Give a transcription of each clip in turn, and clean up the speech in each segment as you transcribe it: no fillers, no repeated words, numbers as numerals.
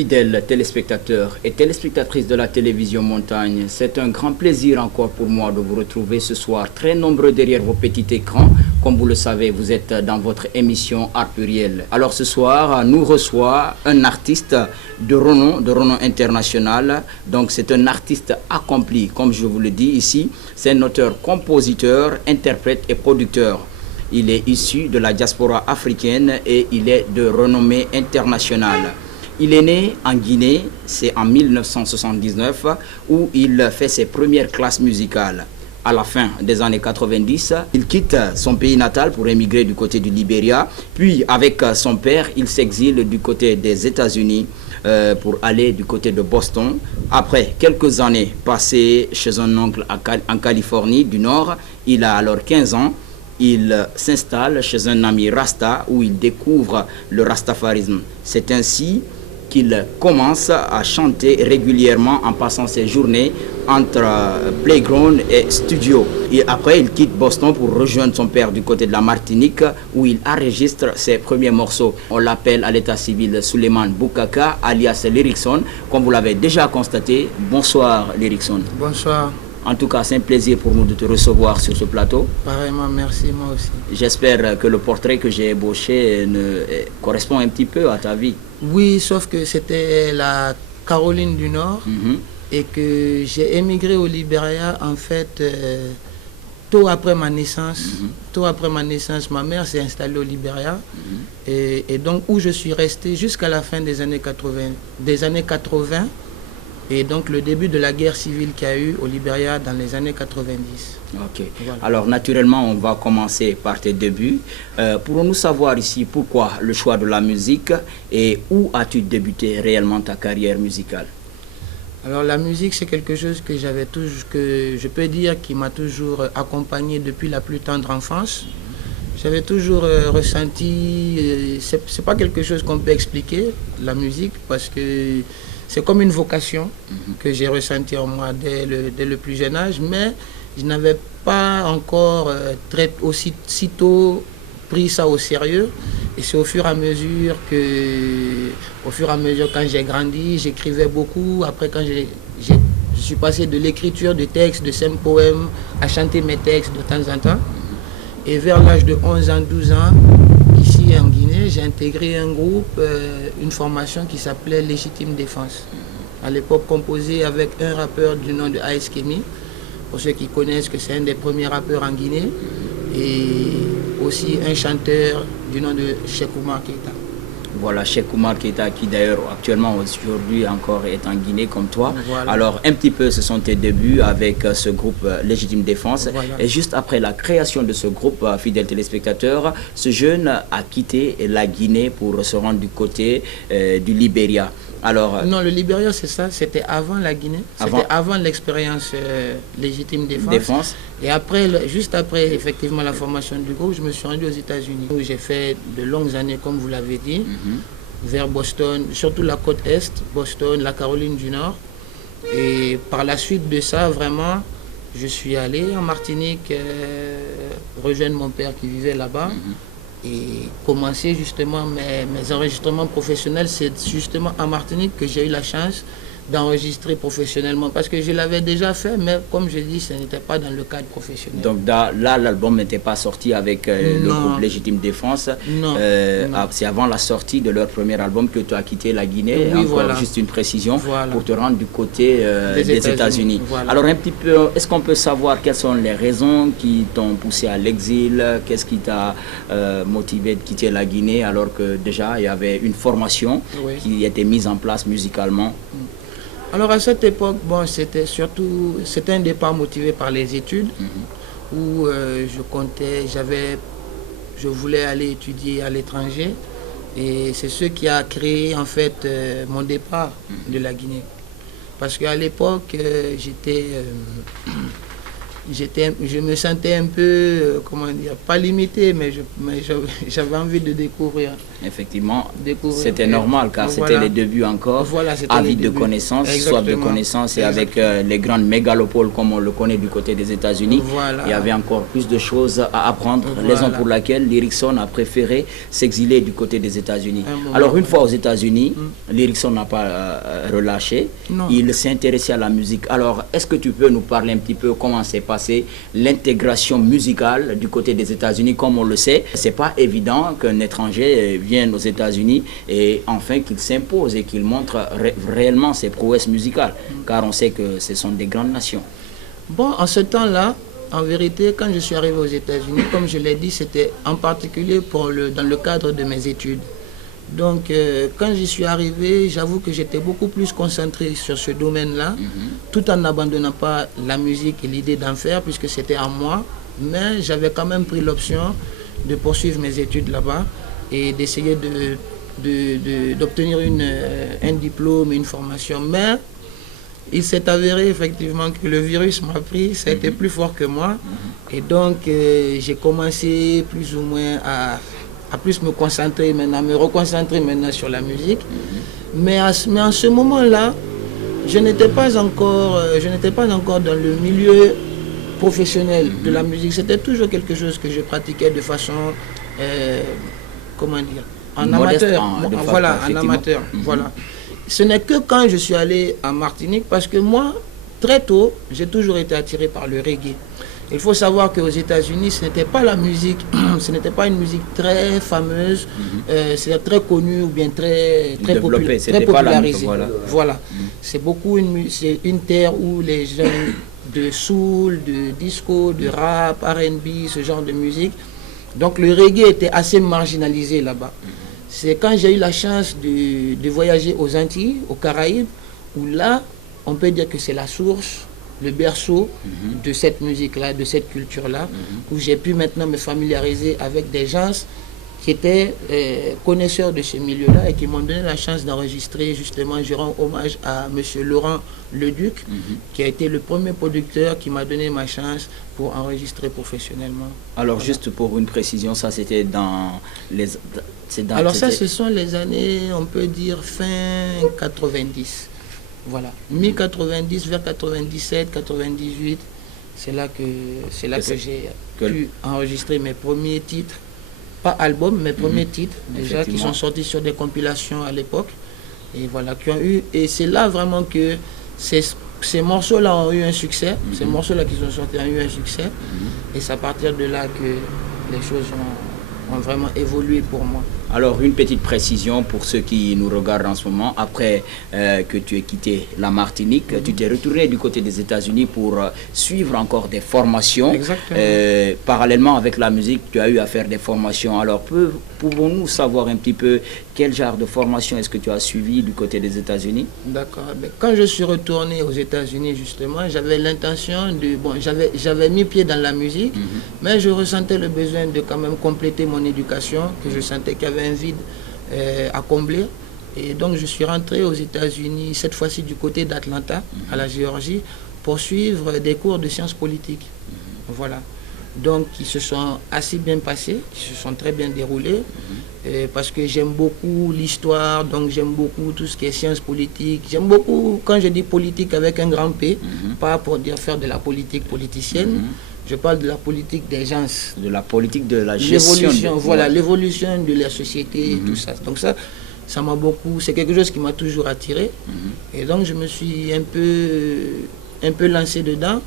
Fidèles téléspectateurs et téléspectatrices de la télévision Montagne, c'est un grand plaisir encore pour moi de vous retrouver ce soir, très nombreux derrière vos petits écrans. Comme vous le savez, vous êtes dans votre émission Art Pluriel. Alors ce soir, nous reçoit un artiste de renom international. Donc c'est un artiste accompli, comme je vous le dis ici. C'est un auteur, compositeur, interprète et producteur. Il est issu de la diaspora africaine et il est de renommée internationale. Il est né en Guinée, c'est en 1979, où il fait ses premières classes musicales. À la fin des années 90, il quitte son pays natal pour émigrer du côté du Libéria. Puis, avec son père, il s'exile du côté des États-Unis pour aller du côté de Boston. Après quelques années passées chez un oncle en Californie du Nord, il a alors 15 ans. Il s'installe chez un ami Rasta où il découvre le rastafarisme. C'est ainsi qu'il commence à chanter régulièrement en passant ses journées entre playground et studio. Et après, il quitte Boston pour rejoindre son père du côté de la Martinique où il enregistre ses premiers morceaux. On l'appelle à l'état civil Suleiman Boukaka, alias Lyricson. Comme vous l'avez déjà constaté, bonsoir Lyricson. Bonsoir. En tout cas, c'est un plaisir pour nous de te recevoir sur ce plateau. Pareillement, merci, moi aussi. J'espère que le portrait que j'ai ébauché correspond un petit peu à ta vie. Oui, sauf que c'était la Caroline du Nord et que j'ai émigré au Libéria, en fait, tôt après ma naissance. Tôt après ma naissance, ma mère s'est installée au Libéria et donc où je suis resté jusqu'à la fin des années 80. Et donc le début de la guerre civile qu'il y a eu au Libéria dans les années 90. Ok. Voilà. Alors naturellement, on va commencer par tes débuts. Pourrons-nous savoir ici pourquoi le choix de la musique et où as-tu débuté réellement ta carrière musicale? Alors la musique, c'est quelque chose que j'avais toujours, que je peux dire qui m'a toujours accompagné depuis la plus tendre enfance. J'avais toujours ressenti, c'est pas quelque chose qu'on peut expliquer, la musique, parce que c'est comme une vocation que j'ai ressentie en moi dès le plus jeune âge, mais je n'avais pas encore sitôt pris ça au sérieux. Et c'est au fur et à mesure quand j'ai grandi, j'écrivais beaucoup. Après, quand je suis passé de l'écriture de textes, de simples poèmes, à chanter mes textes de temps en temps. Et vers l'âge de 11 ans, 12 ans, ici en Guinée, j'ai intégré un groupe, une formation qui s'appelait Légitime Défense. À l'époque composé avec un rappeur du nom de Ice Kemi, pour ceux qui connaissent que c'est un des premiers rappeurs en Guinée, et aussi un chanteur du nom de Cheikh Oumar Keita. Voilà, Cheikh Oumar Keita qui d'ailleurs actuellement aujourd'hui encore est en Guinée comme toi. Voilà. Alors un petit peu ce sont tes débuts avec ce groupe Légitime Défense. Voilà. Et juste après la création de ce groupe, fidèles téléspectateurs, ce jeune a quitté la Guinée pour se rendre du côté du Libéria. Alors, non, le Libéria, c'est ça, c'était avant la Guinée, c'était avant l'expérience Légitime Défense. Et après, juste après effectivement la formation du groupe, je me suis rendu aux États-Unis où j'ai fait de longues années, comme vous l'avez dit, vers Boston, surtout la côte Est, Boston, la Caroline du Nord. Et par la suite de ça, vraiment, je suis allé en Martinique rejoindre mon père qui vivait là-bas. Et commencer justement mes enregistrements professionnels, c'est justement en Martinique que j'ai eu la chance d'enregistrer professionnellement, parce que je l'avais déjà fait, mais comme je dis, ce n'était pas dans le cadre professionnel. Donc là, l'album n'était pas sorti avec le groupe Légitime Défense. Non. C'est avant la sortie de leur premier album que tu as quitté la Guinée. Oui, encore voilà. Juste une précision Voilà. pour te rendre du côté des États-Unis. Voilà. Alors un petit peu, est-ce qu'on peut savoir quelles sont les raisons qui t'ont poussé à l'exil? Qu'est-ce qui t'a motivé de quitter la Guinée alors que déjà il y avait une formation qui était mise en place musicalement? Alors à cette époque, bon, c'était un départ motivé par les études où je voulais aller étudier à l'étranger, et c'est ce qui a créé en fait mon départ de la Guinée. Parce qu'à l'époque, je me sentais un peu, comment dire, pas limité, mais j'avais envie de découvrir. Effectivement, c'était normal car c'était les débuts encore, avide de connaissances, soif de connaissances, et avec les grandes mégalopoles comme on le connaît du côté des États-Unis, il y avait encore plus de choses à apprendre, raison pour laquelle Lyricsson a préféré s'exiler du côté des États-Unis. Alors une fois aux États-Unis, Lyricsson n'a pas relâché, il s'est intéressé à la musique. Alors est-ce que tu peux nous parler un petit peu comment s'est passé l'intégration musicale du côté des États-Unis? Comme on le sait, c'est pas évident qu'un étranger vienne aux États-Unis et enfin qu'il s'impose et qu'il montre réellement ses prouesses musicales, car on sait que ce sont des grandes nations. Bon, en ce temps-là, en vérité, quand je suis arrivé aux États-Unis, comme je l'ai dit, c'était en particulier dans le cadre de mes études. Donc, quand j'y suis arrivé, j'avoue que j'étais beaucoup plus concentré sur ce domaine-là, tout en n'abandonnant pas la musique et l'idée d'en faire, puisque c'était en moi. Mais j'avais quand même pris l'option de poursuivre mes études là-bas et d'essayer d'obtenir un diplôme, une formation. Mais il s'est avéré effectivement que le virus m'a pris, ça a été plus fort que moi. Et donc, j'ai commencé plus ou moins à plus me concentrer maintenant, me reconcentrer maintenant sur la musique. Mais en ce moment-là, je n'étais pas encore dans le milieu professionnel de la musique. C'était toujours quelque chose que je pratiquais de façon, comment dire, en amateur. Voilà, en amateur. Voilà. Ce n'est que quand je suis allé en Martinique, parce que moi, très tôt, j'ai toujours été attiré par le reggae. Il faut savoir qu'aux États-Unis, ce n'était pas la musique, ce n'était pas une musique très fameuse, c'est très connue ou bien très popularisée. Voilà. C'est une terre où les gens de soul, de disco, de rap, R&B, ce genre de musique. Donc le reggae était assez marginalisé là-bas. C'est quand j'ai eu la chance de voyager aux Antilles, aux Caraïbes, où là, on peut dire que c'est la source, le berceau de cette musique-là, de cette culture-là, où j'ai pu maintenant me familiariser avec des gens qui étaient connaisseurs de ce milieu-là et qui m'ont donné la chance d'enregistrer. Justement, je rends hommage à M. Laurent Leduc, qui a été le premier producteur qui m'a donné ma chance pour enregistrer professionnellement. Alors, juste pour une précision, ça c'était dans les... Alors ça, ce sont les années, on peut dire, fin 90. Voilà, mi-90 vers 97, 98, c'est là que j'ai pu enregistrer mes premiers titres, pas albums, mes premiers titres, déjà qui sont sortis sur des compilations à l'époque, et voilà, et c'est là vraiment que ces morceaux-là ont eu un succès, ces morceaux-là qui sont sortis ont eu un succès, et c'est à partir de là que les choses ont vraiment évolué pour moi. Alors, une petite précision pour ceux qui nous regardent en ce moment. Après que tu aies quitté la Martinique, tu t'es retourné du côté des États-Unis pour suivre encore des formations. Parallèlement avec la musique, tu as eu à faire des formations. Alors, pouvons-nous savoir un petit peu quel genre de formation est-ce que tu as suivi du côté des États-Unis? D'accord. Quand je suis retourné aux États-Unis, justement, j'avais l'intention de... Bon, j'avais mis pied dans la musique, mais je ressentais le besoin de quand même compléter mon éducation, que je sentais qu'il y avait un vide à combler. Et donc, je suis rentré aux États-Unis, cette fois-ci du côté d'Atlanta, à la Géorgie, pour suivre des cours de sciences politiques. Voilà. Donc, qui se sont assez bien passés, qui se sont très bien déroulés, parce que j'aime beaucoup l'histoire, donc j'aime beaucoup tout ce qui est sciences politiques. J'aime beaucoup, quand je dis politique avec un grand P, pas pour dire faire de la politique politicienne, je parle de la politique des gens. De la politique de la gestion. Voilà, l'évolution de la société et tout ça. Donc ça m'a beaucoup, c'est quelque chose qui m'a toujours attiré. Et donc je me suis un peu lancé dedans.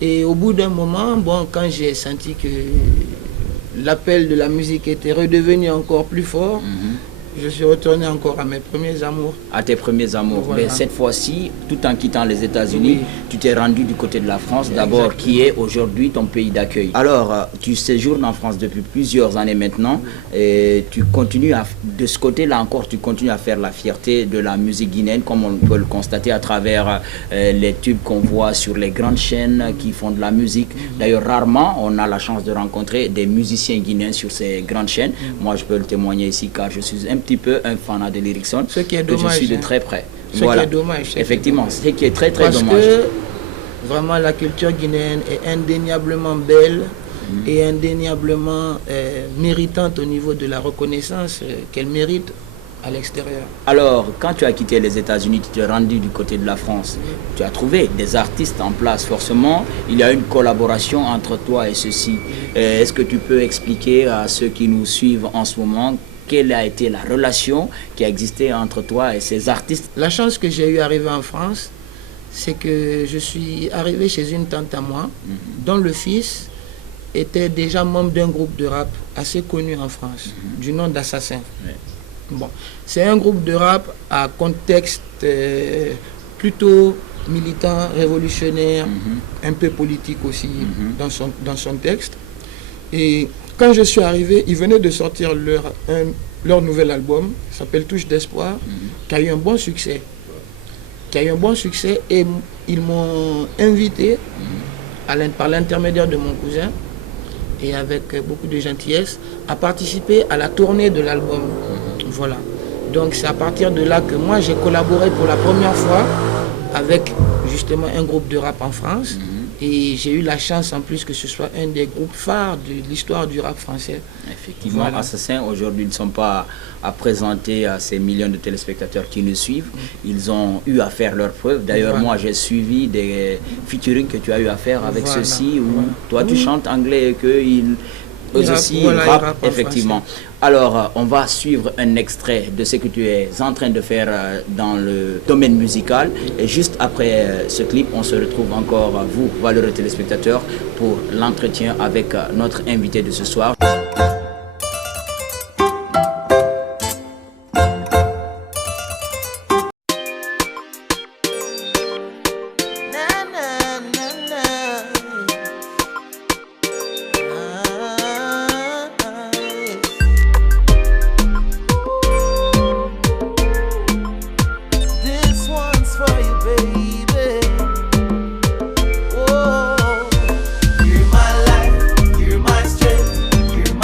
Et au bout d'un moment, bon, quand j'ai senti que l'appel de la musique était redevenu encore plus fort, je suis retourné encore à mes premiers amours. À tes premiers amours. Voilà. Mais cette fois-ci, tout en quittant les États-Unis, tu t'es rendu du côté de la France, d'abord, qui est aujourd'hui ton pays d'accueil. Alors, tu séjournes en France depuis plusieurs années maintenant, et tu continues de ce côté-là encore, tu continues à faire la fierté de la musique guinéenne, comme on peut le constater à travers les tubes qu'on voit sur les grandes chaînes qui font de la musique. D'ailleurs, rarement, on a la chance de rencontrer des musiciens guinéens sur ces grandes chaînes. Moi, je peux le témoigner ici, car je suis un petit peu un fanat de Lyricsson, ce qui est dommage, je suis de très près. Ce qui est dommage. Effectivement, ce qui est très dommage. Parce que Vraiment, la culture guinéenne est indéniablement belle et indéniablement méritante au niveau de la reconnaissance qu'elle mérite à l'extérieur. Alors, quand tu as quitté les États-Unis, tu t'es rendu du côté de la France, tu as trouvé des artistes en place. Forcément, il y a une collaboration entre toi et ceux-ci. Est-ce que tu peux expliquer à ceux qui nous suivent en ce moment quelle a été la relation qui a existé entre toi et ces artistes? La chance que j'ai eu d'arriver en France, c'est que je suis arrivé chez une tante à moi, dont le fils était déjà membre d'un groupe de rap assez connu en France, du nom d'Assassin. Bon, c'est un groupe de rap à contexte plutôt militant, révolutionnaire, un peu politique aussi dans son texte. Et quand je suis arrivé, ils venaient de sortir leur nouvel album, qui s'appelle Touche d'Espoir, qui a eu un bon succès. Et ils m'ont invité par l'intermédiaire de mon cousin et avec beaucoup de gentillesse à participer à la tournée de l'album. Voilà. Donc c'est à partir de là que moi j'ai collaboré pour la première fois avec justement un groupe de rap en France. Et j'ai eu la chance en plus que ce soit un des groupes phares de l'histoire du rap français. Effectivement, voilà. Assassin aujourd'hui ne sont pas à présenter à ces millions de téléspectateurs qui nous suivent. Ils ont eu à faire leurs preuves. D'ailleurs, moi j'ai suivi des featuring que tu as eu à faire avec ceux-ci où toi tu chantes anglais et qu'ils aussi rap, effectivement. Alors, on va suivre un extrait de ce que tu es en train de faire dans le domaine musical. Et juste après ce clip, on se retrouve encore, vous, valeureux téléspectateurs, pour l'entretien avec notre invité de ce soir. You're my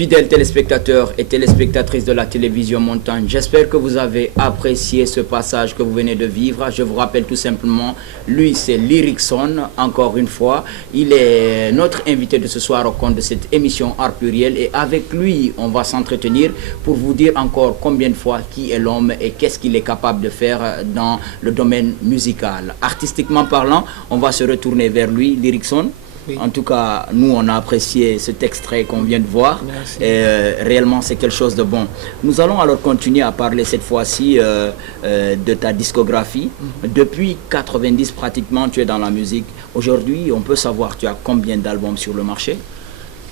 Fidèles téléspectateurs et téléspectatrices de la télévision Montagne, j'espère que vous avez apprécié ce passage que vous venez de vivre. Je vous rappelle tout simplement, lui c'est Lyricson, encore une fois. Il est notre invité de ce soir au compte de cette émission Art Pluriel et avec lui, on va s'entretenir pour vous dire encore combien de fois qui est l'homme et qu'est-ce qu'il est capable de faire dans le domaine musical. Artistiquement parlant, on va se retourner vers lui, Lyricson. Oui. En tout cas, nous, on a apprécié cet extrait qu'on vient de voir. Merci. Et réellement, c'est quelque chose de bon. Nous allons alors continuer à parler cette fois-ci de ta discographie. Depuis 90, pratiquement, tu es dans la musique. Aujourd'hui, on peut savoir, tu as combien d'albums sur le marché?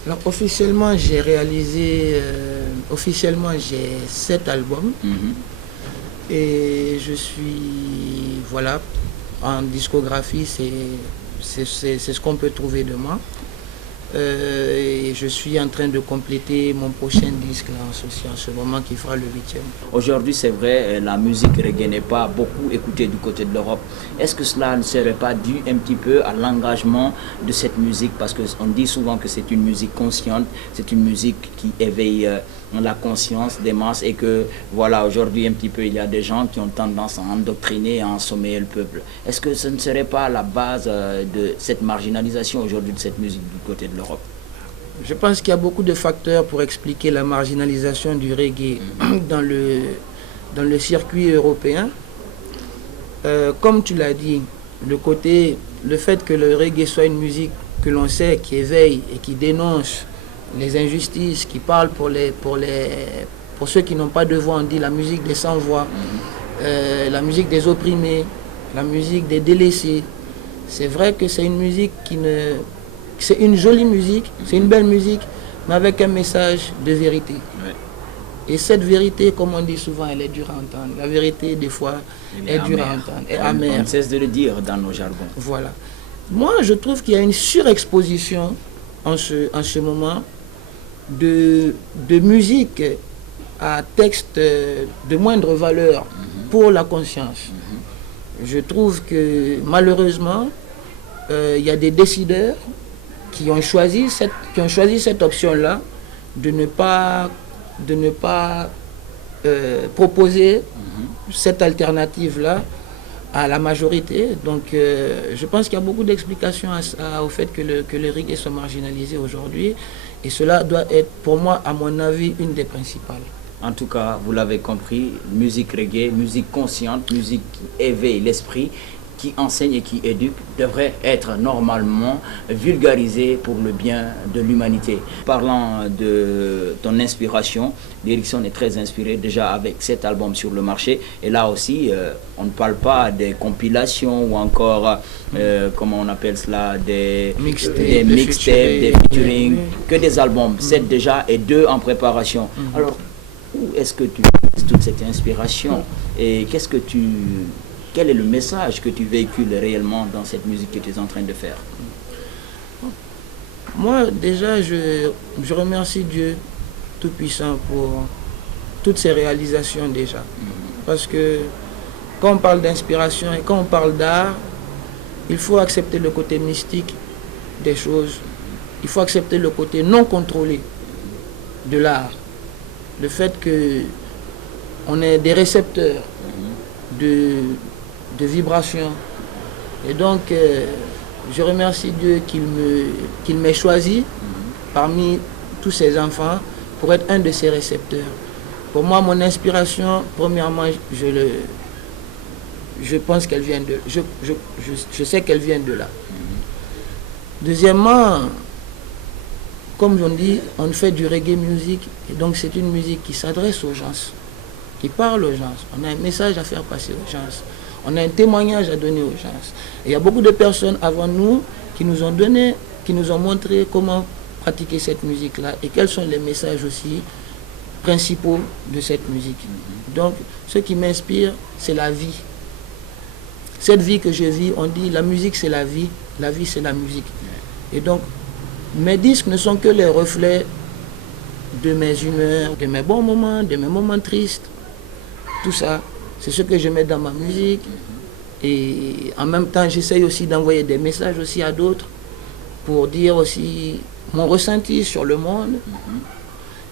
Alors, officiellement, j'ai réalisé... officiellement, j'ai 7 albums. Et je suis... Voilà, en discographie, c'est ce qu'on peut trouver de moi. Et je suis en train de compléter mon prochain disque là, en ce moment qui fera le 8e. Aujourd'hui, c'est vrai, la musique reggae n'est pas beaucoup écoutée du côté de l'Europe. Est-ce que cela ne serait pas dû un petit peu à l'engagement de cette musique? Parce qu'on dit souvent que c'est une musique consciente, c'est une musique qui éveille la conscience des masses et que voilà, aujourd'hui un petit peu il y a des gens qui ont tendance à endoctriner, à ensommeiller le peuple. Est-ce que ce ne serait pas la base de cette marginalisation aujourd'hui de cette musique du côté de l'Europe? Je pense qu'il y a beaucoup de facteurs pour expliquer la marginalisation du reggae dans le circuit européen. Comme tu l'as dit, le fait que le reggae soit une musique que l'on sait, qui éveille et qui dénonce les injustices, qui parle pour ceux qui n'ont pas de voix, on dit la musique des sans-voix, la musique des opprimés, la musique des délaissés. C'est vrai que c'est une musique c'est une jolie musique, c'est une belle musique, mais avec un message de vérité. Ouais. Et cette vérité, comme on dit souvent, elle est dure à entendre. La vérité, des fois, est dure à entendre, est amère. On cesse de le dire dans nos jargons. Voilà. Moi, je trouve qu'il y a une surexposition en ce moment de musique à texte de moindre valeur pour la conscience. Je trouve que malheureusement, il y a des décideurs qui ont choisi cette option-là de ne pas proposer cette alternative-là à la majorité. Donc je pense qu'il y a beaucoup d'explications au fait que le reggae soit marginalisé aujourd'hui. Et cela doit être, pour moi, à mon avis, une des principales. En tout cas, vous l'avez compris, musique reggae, musique consciente, musique qui éveille l'esprit, qui enseigne et qui éduque, devrait être normalement vulgarisée pour le bien de l'humanité. Parlant de ton inspiration, Lyricson est très inspiré déjà avec cet album sur le marché. Et là aussi, on ne parle pas des compilations ou encore, comment on appelle cela, des mixtapes, des featuring, que des albums. 7 déjà et 2 en préparation. Alors, où est-ce que tu puisses toute cette inspiration et quel est le message que tu véhicules réellement dans cette musique que tu es en train de faire? Moi, déjà, je remercie Dieu Tout-Puissant pour toutes ces réalisations déjà. Parce que quand on parle d'inspiration et quand on parle d'art, il faut accepter le côté mystique des choses. Il faut accepter le côté non contrôlé de l'art. Le fait qu'on est des récepteurs de vibrations. Et donc, je remercie Dieu qu'il m'ait choisi parmi tous ses enfants pour être un de ses récepteurs. Pour moi, mon inspiration, premièrement, je pense qu'elle vient je sais qu'elle vient de là. Deuxièmement, comme on dit, on fait du reggae music, et donc c'est une musique qui s'adresse aux gens, qui parle aux gens. On a un message à faire passer aux gens. On a un témoignage à donner aux gens. Et il y a beaucoup de personnes avant nous qui nous ont montré comment pratiquer cette musique-là et quels sont les messages aussi principaux de cette musique. Donc, ce qui m'inspire, c'est la vie. Cette vie que je vis, on dit la musique c'est la vie c'est la musique. Et donc, mes disques ne sont que les reflets de mes humeurs, de mes bons moments, de mes moments tristes. Tout ça, c'est ce que je mets dans ma musique. Et en même temps, j'essaye aussi d'envoyer des messages aussi à d'autres pour dire aussi mon ressenti sur le monde.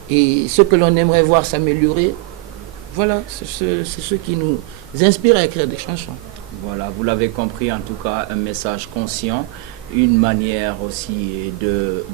et ce que l'on aimerait voir s'améliorer, voilà, c'est ce qui nous inspire à écrire des chansons. Voilà, vous l'avez compris, en tout cas, un message conscient, une manière aussi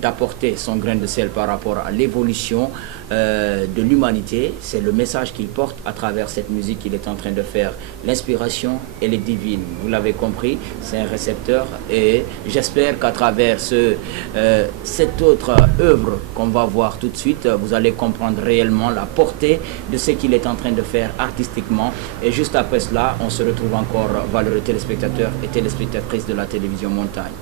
d'apporter son grain de sel par rapport à l'évolution de l'humanité. C'est le message qu'il porte à travers cette musique qu'il est en train de faire. L'inspiration, elle est divine, vous l'avez compris, c'est un récepteur, et j'espère qu'à travers cette autre œuvre qu'on va voir tout de suite, vous allez comprendre réellement la portée de ce qu'il est en train de faire artistiquement. Et juste après cela, on se retrouve encore, valeureux téléspectateurs et téléspectatrices de la télévision Montagne.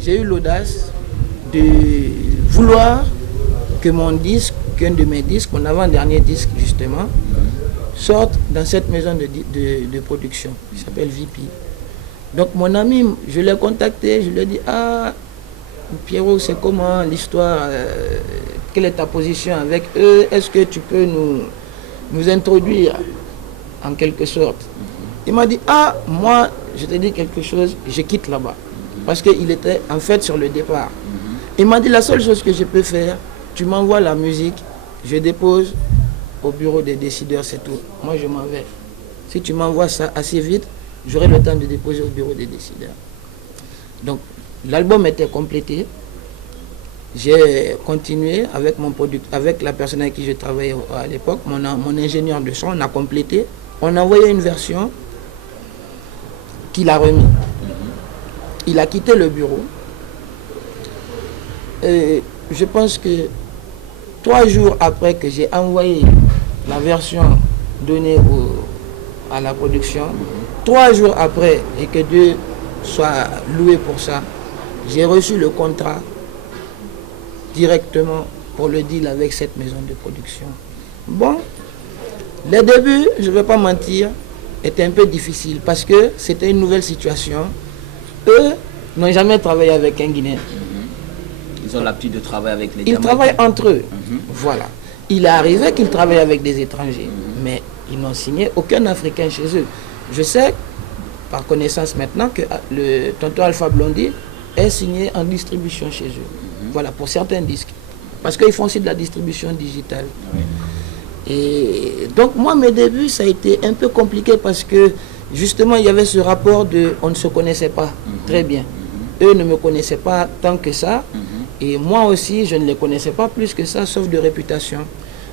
J'ai eu l'audace de vouloir que mon disque, qu'un de mes disques, mon avant-dernier disque justement, sorte dans cette maison de production qui s'appelle VP. Donc mon ami, je l'ai contacté, je lui ai dit, ah Pierrot, c'est comment l'histoire, quelle est ta position avec eux, est-ce que tu peux nous introduire en quelque sorte? Il m'a dit, ah moi je te dis quelque chose, je quitte là-bas. Parce qu'il était en fait sur le départ. Il m'a dit, la seule chose que je peux faire, tu m'envoies la musique, je dépose au bureau des décideurs, c'est tout. Moi, je m'en vais. Si tu m'envoies ça assez vite, j'aurai le temps de déposer au bureau des décideurs. Donc l'album était complété. J'ai continué avec avec la personne avec qui je travaillais à l'époque, mon ingénieur de son, on a complété. On a envoyé une version qu'il a remis. Il a quitté le bureau. Et je pense que 3 jours après que j'ai envoyé la version donnée à la production, 3 jours après, et que Dieu soit loué pour ça, j'ai reçu le contrat directement pour le deal avec cette maison de production. Bon, les débuts, je ne vais pas mentir, étaient un peu difficiles parce que c'était une nouvelle situation. Eux n'ont jamais travaillé avec un Guinéen. Ils ont l'habitude de travailler avec les Ils Jamaïcains. travaillent entre eux. Voilà. Il est arrivé qu'ils travaillent avec des étrangers, mais ils n'ont signé aucun Africain chez eux. Je sais, par connaissance maintenant, que le tonton Alpha Blondy est signé en distribution chez eux. Voilà, pour certains disques. Parce qu'ils font aussi de la distribution digitale. Et donc, moi, mes débuts, ça a été un peu compliqué parce que, justement, il y avait ce rapport de... On ne se connaissait pas très bien. Eux ne me connaissaient pas tant que ça. Et moi aussi, je ne les connaissais pas plus que ça, sauf de réputation.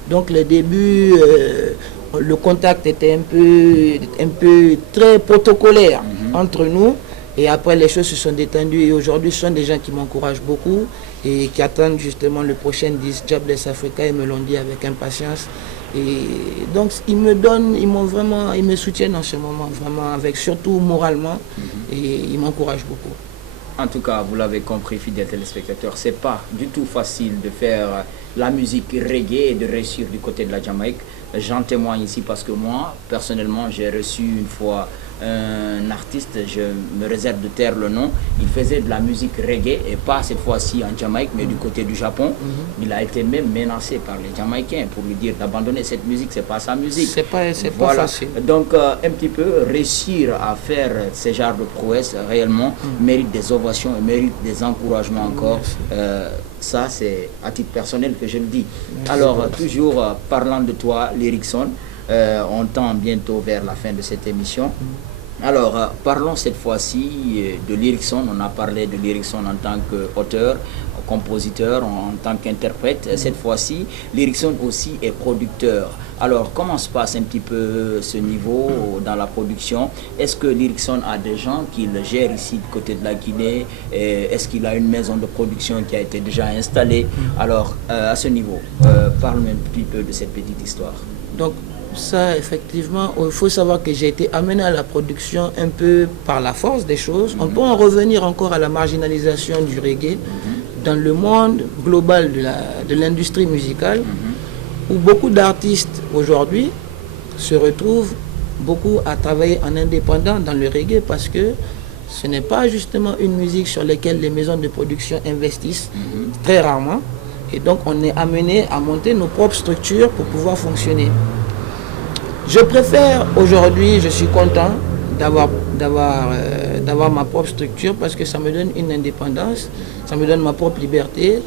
Donc, les débuts, le contact était un peu très protocolaire entre nous. Et après, les choses se sont détendues. Et aujourd'hui, ce sont des gens qui m'encouragent beaucoup et qui attendent justement le prochain disque Jobless Africa. Ils me l'ont dit avec impatience. Et donc, ils me soutiennent en ce moment, vraiment, avec surtout moralement. Et ils m'encouragent beaucoup. En tout cas, vous l'avez compris, fidèles téléspectateurs, c'est pas du tout facile de faire la musique reggae et de réussir du côté de la Jamaïque. J'en témoigne ici parce que moi, personnellement, j'ai reçu une fois un artiste, je me réserve de taire le nom, il faisait de la musique reggae et pas cette fois-ci en Jamaïque, mais du côté du Japon. Il a été même menacé par les Jamaïcains pour lui dire d'abandonner cette musique, c'est pas sa musique. C'est pas facile. Donc, un petit peu réussir à faire ce genre de prouesse réellement mérite des ovations et mérite des encouragements encore. Ça, c'est à titre personnel que je le dis. Alors, toujours parlant de toi, Lyricson, on tend bientôt vers la fin de cette émission. Alors, parlons cette fois-ci de Lyricson. On a parlé de Lyricson en tant qu'auteur, compositeur, en tant qu'interprète. Cette fois-ci, Lyricson aussi est producteur. Alors, comment se passe un petit peu ce niveau dans la production? Est-ce que Lyricson a des gens qui le gèrent ici du côté de la Guinée? Est-ce qu'il a une maison de production qui a été déjà installée? Alors, à ce niveau, parle-moi un petit peu de cette petite histoire. Donc, ça, effectivement, il faut savoir que j'ai été amené à la production un peu par la force des choses. On peut en revenir encore à la marginalisation du reggae dans le monde global de l'industrie musicale, où beaucoup d'artistes aujourd'hui se retrouvent beaucoup à travailler en indépendant dans le reggae parce que ce n'est pas justement une musique sur laquelle les maisons de production investissent très rarement. Et donc, on est amené à monter nos propres structures pour pouvoir fonctionner. Je préfère aujourd'hui, je suis content d'avoir ma propre structure parce que ça me donne une indépendance, ça me donne ma propre liberté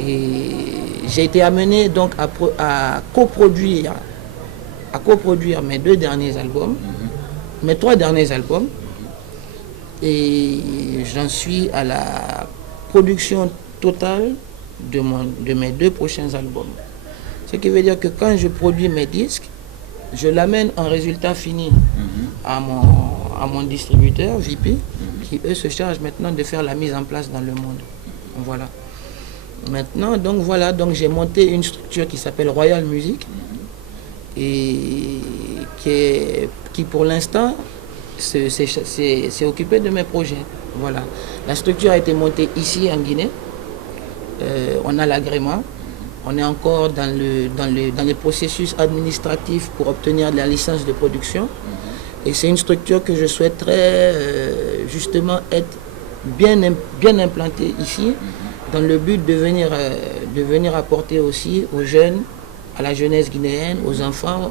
et j'ai été amené donc à coproduire mes 2 derniers albums, mes 3 derniers albums et j'en suis à la production totale de mes 2 prochains albums. Ce qui veut dire que quand je produis mes disques, je l'amène en résultat fini à mon distributeur, VP, qui eux se chargent maintenant de faire la mise en place dans le monde. Voilà. Maintenant, donc j'ai monté une structure qui s'appelle Royal Music et qui pour l'instant s'est occupée de mes projets. Voilà. La structure a été montée ici en Guinée. On a l'agrément. On est encore dans les processus administratifs pour obtenir de la licence de production. Et c'est une structure que je souhaiterais justement être bien implantée ici, dans le but de venir apporter aussi aux jeunes, à la jeunesse guinéenne, aux enfants,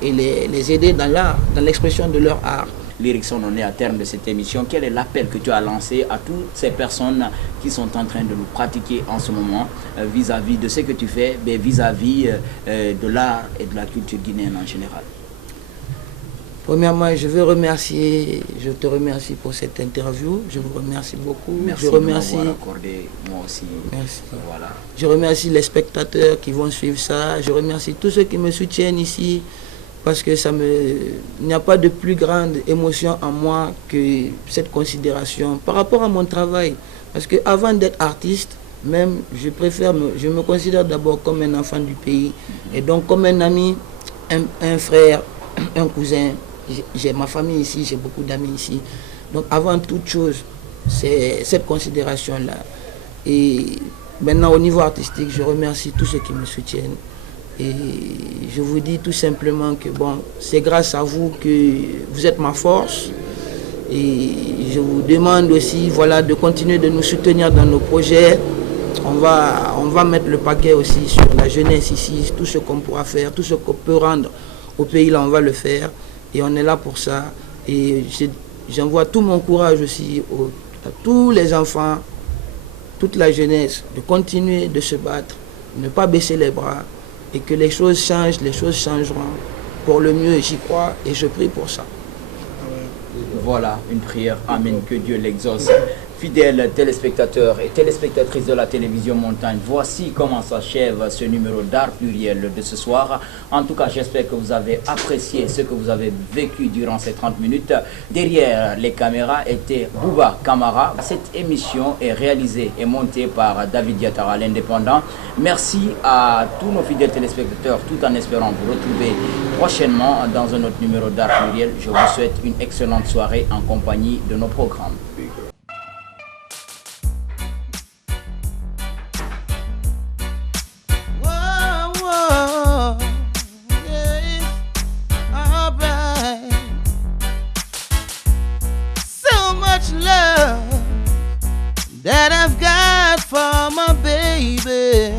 et les aider dans l'art, dans l'expression de leur art. Lyricson, on est à terme de cette émission. Quel est l'appel que tu as lancé à toutes ces personnes qui sont en train de nous pratiquer en ce moment vis-à-vis de ce que tu fais, mais vis-à-vis de l'art et de la culture guinéenne en général? Premièrement, je te remercie pour cette interview. Je vous remercie beaucoup. Merci de m'avoir accordé, moi aussi. Merci. Voilà. Je remercie les spectateurs qui vont suivre ça. Je remercie tous ceux qui me soutiennent ici. Parce que il n'y a pas de plus grande émotion en moi que cette considération par rapport à mon travail. Parce qu'avant d'être artiste, même, je me considère d'abord comme un enfant du pays. Et donc comme un ami, un frère, un cousin. J'ai ma famille ici, j'ai beaucoup d'amis ici. Donc avant toute chose, c'est cette considération-là. Et maintenant au niveau artistique, je remercie tous ceux qui me soutiennent. Et je vous dis tout simplement que bon, c'est grâce à vous que vous êtes ma force. Et je vous demande aussi voilà, de continuer de nous soutenir dans nos projets. On va mettre le paquet aussi sur la jeunesse ici, tout ce qu'on pourra faire, tout ce qu'on peut rendre au pays, là on va le faire. Et on est là pour ça. Et j'envoie tout mon courage aussi à tous les enfants, toute la jeunesse, de continuer de se battre, ne pas baisser les bras. Et que les choses changent, les choses changeront pour le mieux. J'y crois et je prie pour ça. Voilà, une prière. Amen, que Dieu l'exauce. Fidèles téléspectateurs et téléspectatrices de la télévision Montagne, voici comment s'achève ce numéro d'Art Pluriel de ce soir. En tout cas, j'espère que vous avez apprécié ce que vous avez vécu durant ces 30 minutes. Derrière les caméras était Bouba Kamara. Cette émission est réalisée et montée par David Diatara, l'indépendant. Merci à tous nos fidèles téléspectateurs, tout en espérant vous retrouver prochainement dans un autre numéro d'Art Pluriel. Je vous souhaite une excellente soirée en compagnie de nos programmes. That I've got for my baby.